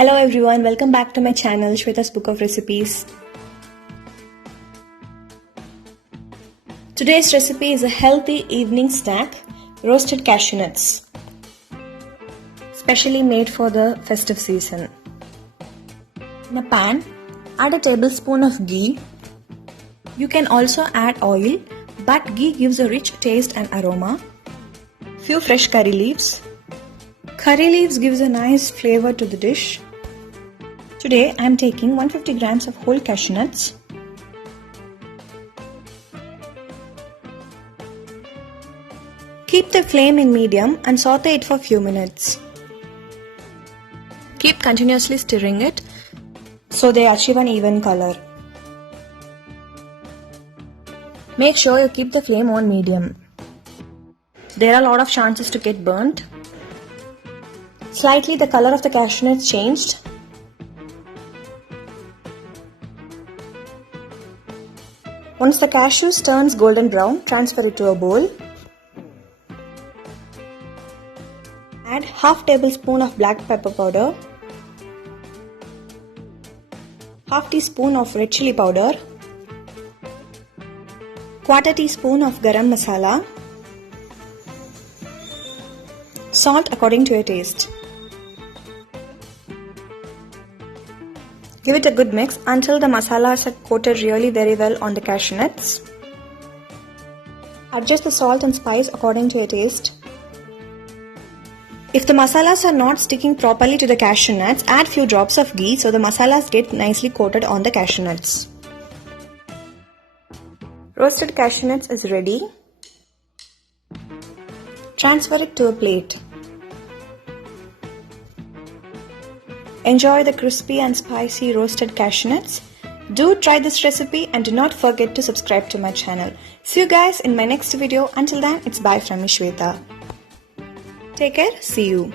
Hello everyone, welcome back to my channel SWETHA'S Book of Recipes. Today's recipe is a healthy evening snack, roasted cashew nuts, specially made for the festive season. In a pan, add a tablespoon of ghee. You can also add oil, but ghee gives a rich taste and aroma. Few fresh curry leaves. Curry leaves gives a nice flavor to the dish. Today I am taking 150 grams of whole cashew nuts. Keep the flame in medium and saute it for few minutes. Keep continuously stirring it so they achieve an even color. Make sure you keep the flame on medium. There are a lot of chances to get burnt. Slightly the color of the cashew nuts changed. Once the cashews turns golden brown, transfer it to a bowl. Add half tablespoon of black pepper powder, half teaspoon of red chili powder, quarter teaspoon of Garam Masala, salt according to your taste. Give it a good mix until the masalas are coated really very well on the cashew nuts. Adjust the salt and spice according to your taste. If the masalas are not sticking properly to the cashew nuts, add few drops of ghee so the masalas get nicely coated on the cashew nuts. Roasted cashew nuts is ready. Transfer it to a plate. Enjoy the crispy and spicy roasted cashew nuts. Do try this recipe and do not forget to subscribe to my channel. See you guys in my next video. Until then, it's bye from me, Shweta. Take care. See you.